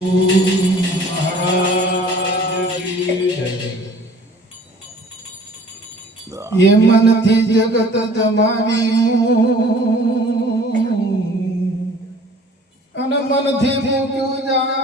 ये मन थी जगत जमानी अन मन थी भूक्यू जाय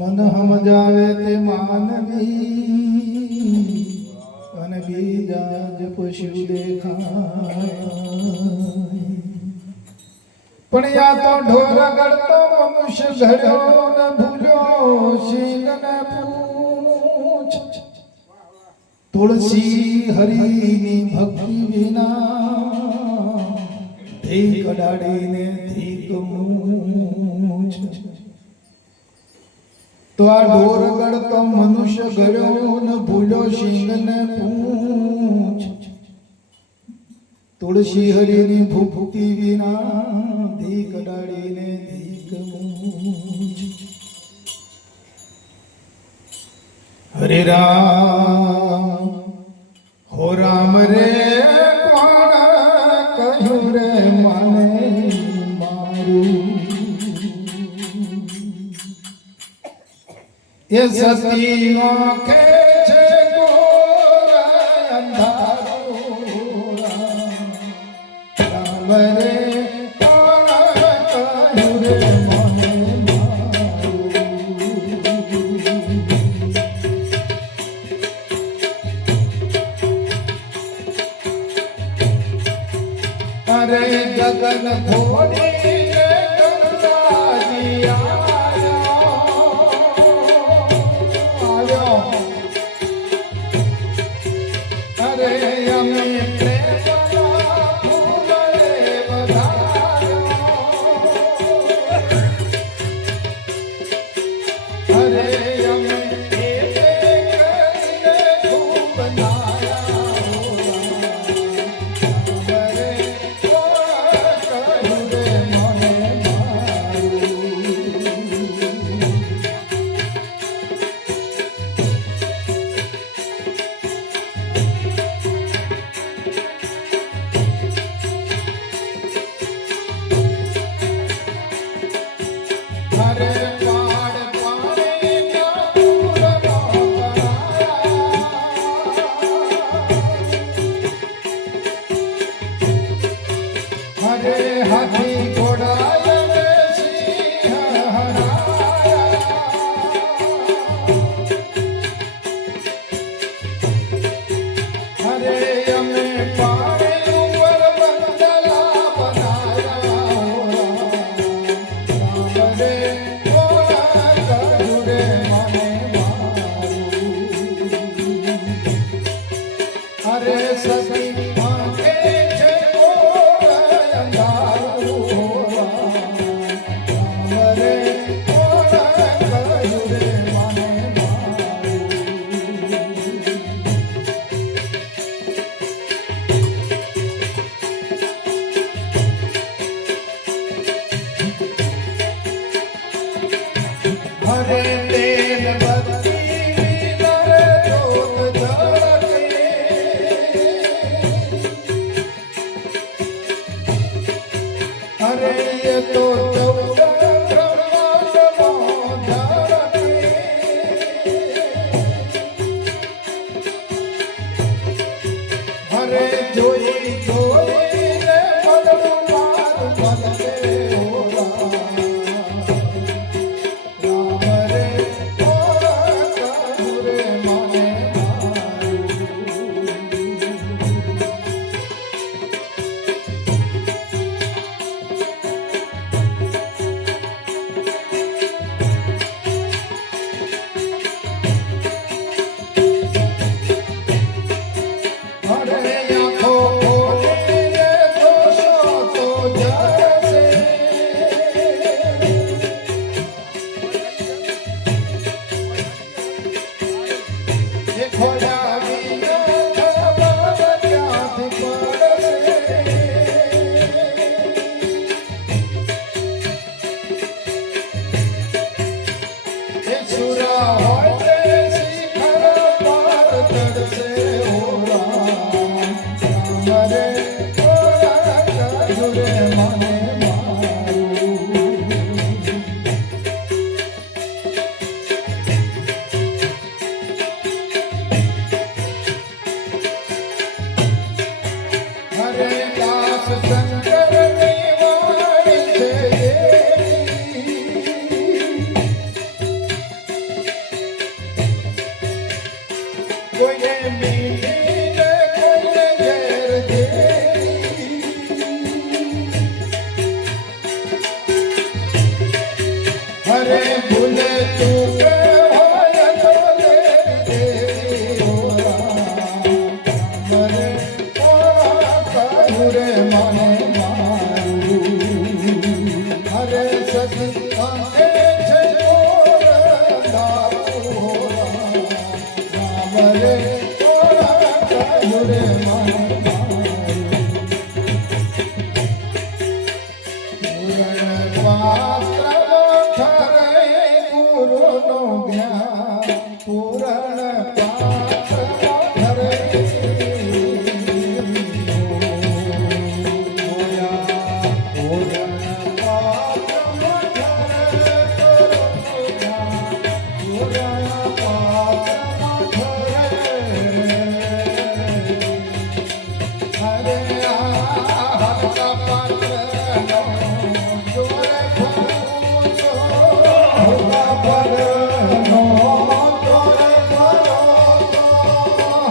मन हम जावे ते मानवी अन बीजा ज पशु देखाय पण या तो ढोर गड़तो मनुष्य घड़ो न भूलो सिंह न पूछ तुलसी हरिनी भक्ति विना धीक डाड़ी ने धीक मूछ तो आ ढोर गड़तो मनुष्य घड़ो न भूलो सिंह न पूछ तुलसी हरिनी भक्ति विना धीक डाड़ी ने धीक मूछ हरे राम हो राम रे कोण कहू रे माने मारू ये सती आंखे छे गोरा अंधारो राम रे अरे गगन थोड़ी अरे हमें हाथी घोड़ा सिंह हराया हरे हमें पानी ऊपर बंदला बनाया राम रे घोड़ा कहू रे माने मारू हरे सती आंखे छे हरे तेल बत्ती नर जोत जलके हरे ये तो हरे जोई जोई रे मदन मार मलके हो हरे आँखों खोले तो सो तो जैसे રે મને મારું હરે દાસ શંકર ની વાણી છે કોઈને મીઠી ને કોઈને ઝેર હરે ભૂલે ચૂક હોય તો દેવી મરે કહ્યું રે મને મારું હરે સખી અંગે છે દારૂ મરે કહ્યું રે મને પૂરણ પાત્ર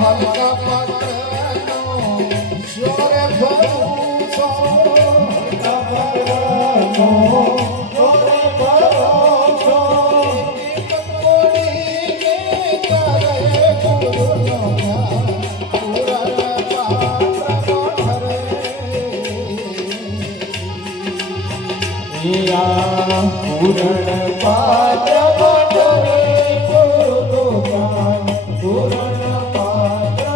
હલકા પાત્રનો સ્વરે ભરું છો હલકા પાત્રનો સ્વરે ભરું છો કોડીને કરે ગુરુનો પૂરણ પાત્રનો ઠરે પૂરણ પાત્ર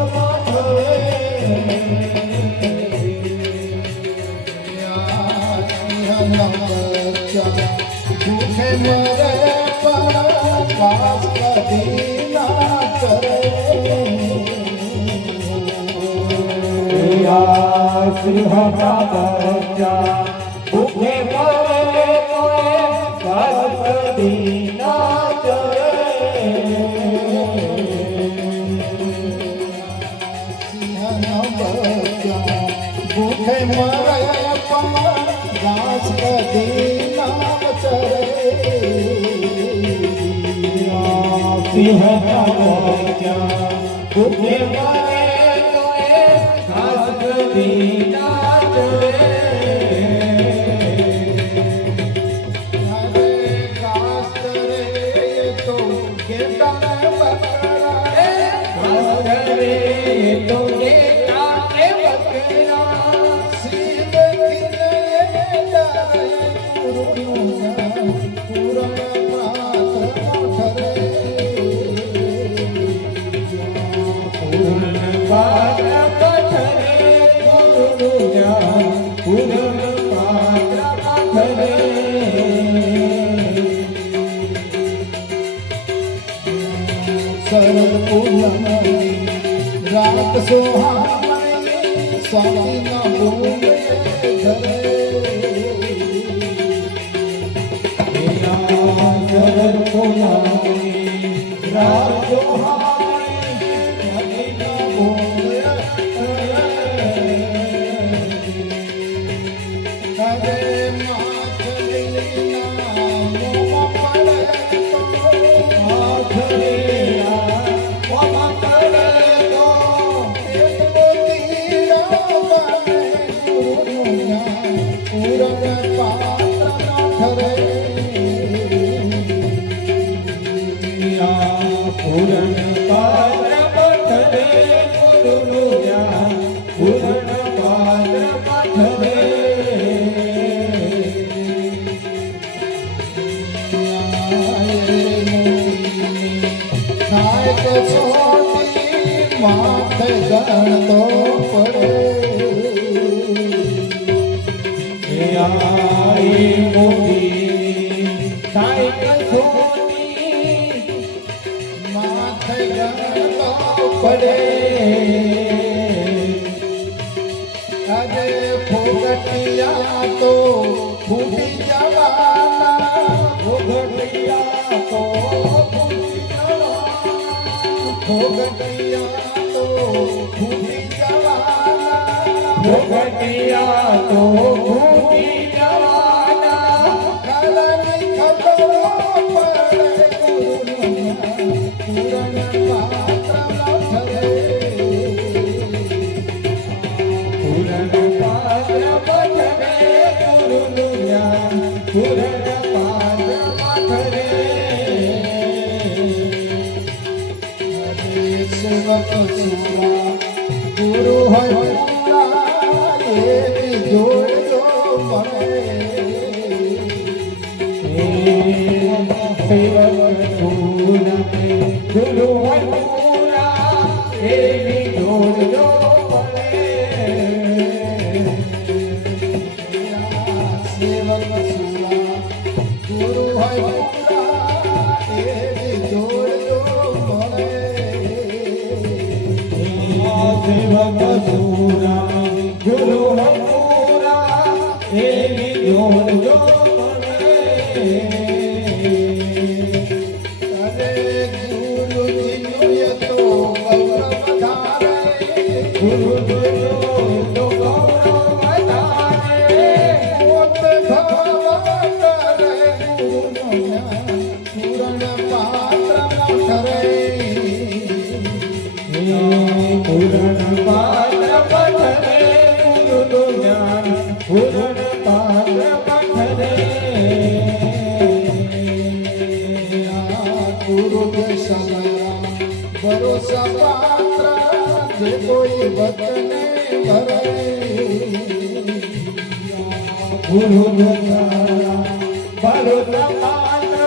ભૂખે મરે પાસ કદી ના કરે સિંહ બચ્ચા ભૂખે મરે પાસ કદી ના કરે ભૂખે મરે ઘાસ કદી ના ચરે સિંહ બચ્ચા ભૂખે મરે ઘાસ કદી ના ચરે ઘાસ કરે તો ઘેટા બકરા ઘાસ કરે તો ઘેટા કે બકરા શરદ પૂનમની રાત સુહામણી સ્વામીના બોલે ધરે શરદ પૂનમની રાત સુહામણી સ્વામીના બોલે ધરે માછલીના મોંમાં પડે પૂરણ પાત્ર પથરે ગુરુનું જ્ઞાન પૂરણ પાત્ર પથરે નાયક છોટી માથે ગણતો પડે આઈ મોટી સાયકલ છોટી માથે ગણતો પડે પડે અરે ફોગટિયા તો ફૂટી જવાના ભોગટિયા તો ફૂટી જવાના ફોગટિયા તો ફૂટી જવાના ભોગટિયા તો ફૂટી જવાના કાલાની ખબર પડે ગુરુના પૂરણ પાત્ર પથરે પૂરણ પાત્ર પથરે ગુરુનું જ્ઞાન પૂરણ પાત્ર પથરે સેવક સુરા ગુરુ હોય પૂરા એવી જોડજો મળે સેવક પૂરા ગુરુ પૂરા એવી જોડજો મળે સેવક સુરા ગુરુ હોય પૂરા એવી જોડજો મળે સેવક પૂરા ગુરુ પૂરા એવી જોડજો અરે ગુરુજીનું એ તો ગૌરવ ધારે ગુરુ તો ગૌરવ વધારે પોત ભાવ કરે ગુરુનું જ્ઞાન પૂરણ પાત્ર ઠરે પૂરણ પાત્ર પથરે ગુરુનું જ્ઞાન પૂરણ પાત્ર પથરે ગુરુ કે સગરા ભરોસા પાત્ર જે કોઈ વતને ભરે ગુરુ ભરોસા પાત્ર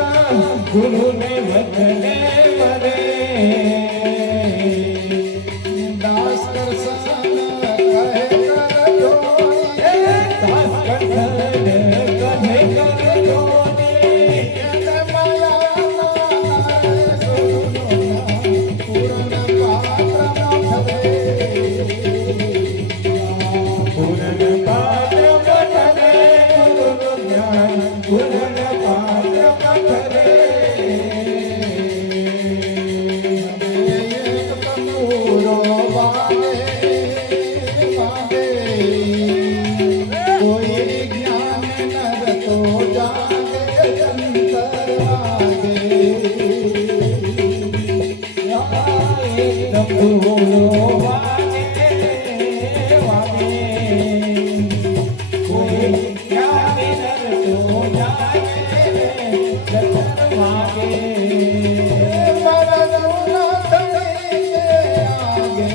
ગુરુને વચને વરે દાસ કરસન કહે કર જોડી દાસ કરસન કહે કર જોડી એને માયા પૂરણ પાત્ર પૂરણ પાત્ર પથરે ગુરુનું જ્ઞાન પૂરણ પાત્ર પથરે એક તમુરો વાગે વાગે કોઈ જ્ઞાન નર તો જાગે જંતર વાગે તંબુરો વાગે વાગે કોઈ જ્ઞાની નર તો જાગે જતન વાગે મરણના તળે આગે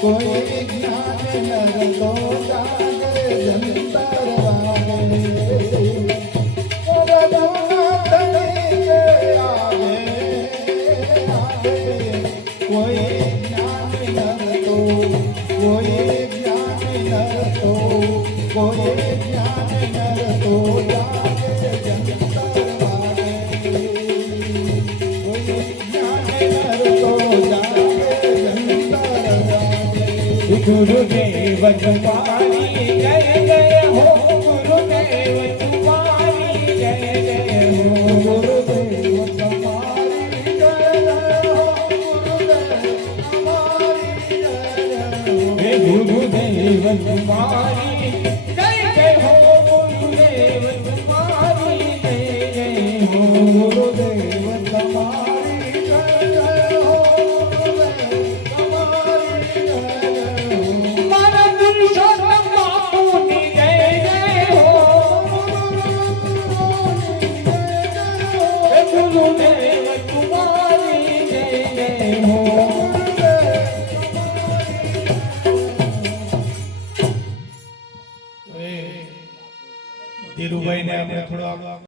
કોઈ જ્ઞાન નર તો જાગે જંતર વાગે મરણના તળે આગે કોઈ જ્ઞાન નર તો કોઈ જ્ઞાન નર તો કોઈ જ્ઞાન નર તો જાગે જંતર વાગે કોઈ જ્ઞાન નર તો જાગે જંતર વાગે ગુરુદેવ તમારી જય જય હો ગુરુદેવ તમારી જય જય હો ગુરુદેવ તમારી જય જય હો ગુરુદેવ તમારી જય જય હો હે ગુરુદેવ તમારી જય જય હો ગુરુદેવ તમારી જય જય હો ગુરુદેવ તમારી જય જય હો ગુરુદેવ તમારી જય જય હો મારા પુરુષોત્તમ બાપુની જય જય હો હે ગુરુદેવ તમારી જય જય હો ધીરુભાઈને આપણે થોડો